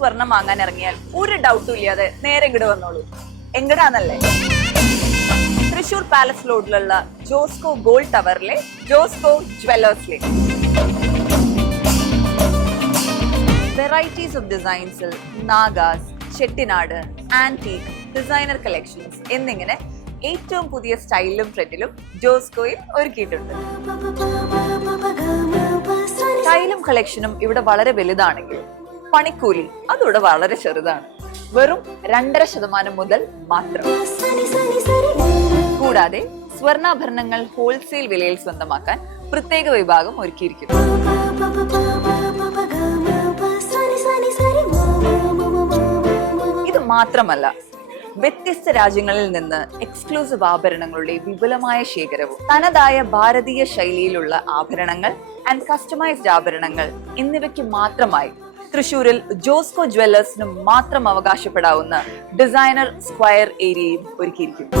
സ്വർണം വാങ്ങാൻ ഇറങ്ങിയാൽ ഒരു ഡൗട്ടും ഇല്ലാതെ നേരെ ഇങ്ങോട്ട് വന്നോളൂ. എങ്ങടാന്നല്ലേ? തൃശൂർ പാലസ് റോഡിലുള്ള ജോസ്കോ ഗോൾഡ് ടവറിലെ ജോസ്കോ ജുവല്ലേഴ്സിലെ വെറൈറ്റീസ് ഓഫ് ഡിസൈൻസിൽ Nagas, Chettinad, antique, designer collections എന്നിങ്ങനെ ഏറ്റവും പുതിയ സ്റ്റൈലിലും ട്രെൻഡിലും ജോസ്കോയിൽ ഒരുക്കിയിട്ടുണ്ട്. സ്റ്റൈലും കളക്ഷനും ഇവിടെ വളരെ വലുതാണെങ്കിൽ പണിക്കൂലി അതിവിടെ വളരെ ചെറുതാണ്. വെറും 2.5% മുതൽ മാത്രം. കൂടാതെ സ്വർണ്ണാഭരണങ്ങൾ ഹോൾസെയിൽ വിലയിൽ സ്വന്തമാക്കാൻ പ്രത്യേക വിഭാഗം ഒരുക്കിയിരിക്കുന്നു. ഇത് മാത്രമല്ല, വ്യത്യസ്ത രാജ്യങ്ങളിൽ നിന്ന് എക്സ്ക്ലൂസീവ് ആഭരണങ്ങളുടെ വിപുലമായ ശേഖരവും തനതായ ഭാരതീയ ശൈലിയിലുള്ള ആഭരണങ്ങൾ ആൻഡ് കസ്റ്റമൈസ്ഡ് ആഭരണങ്ങൾ എന്നിവയ്ക്ക് മാത്രമായി തൃശൂരിൽ ജോസ്കോ ജുവല്ലേഴ്സിന് മാത്രം അവകാശപ്പെടാവുന്ന ഡിസൈനർ സ്ക്വയർ ഏരിയയും ഒരുക്കിയിരിക്കുന്നു.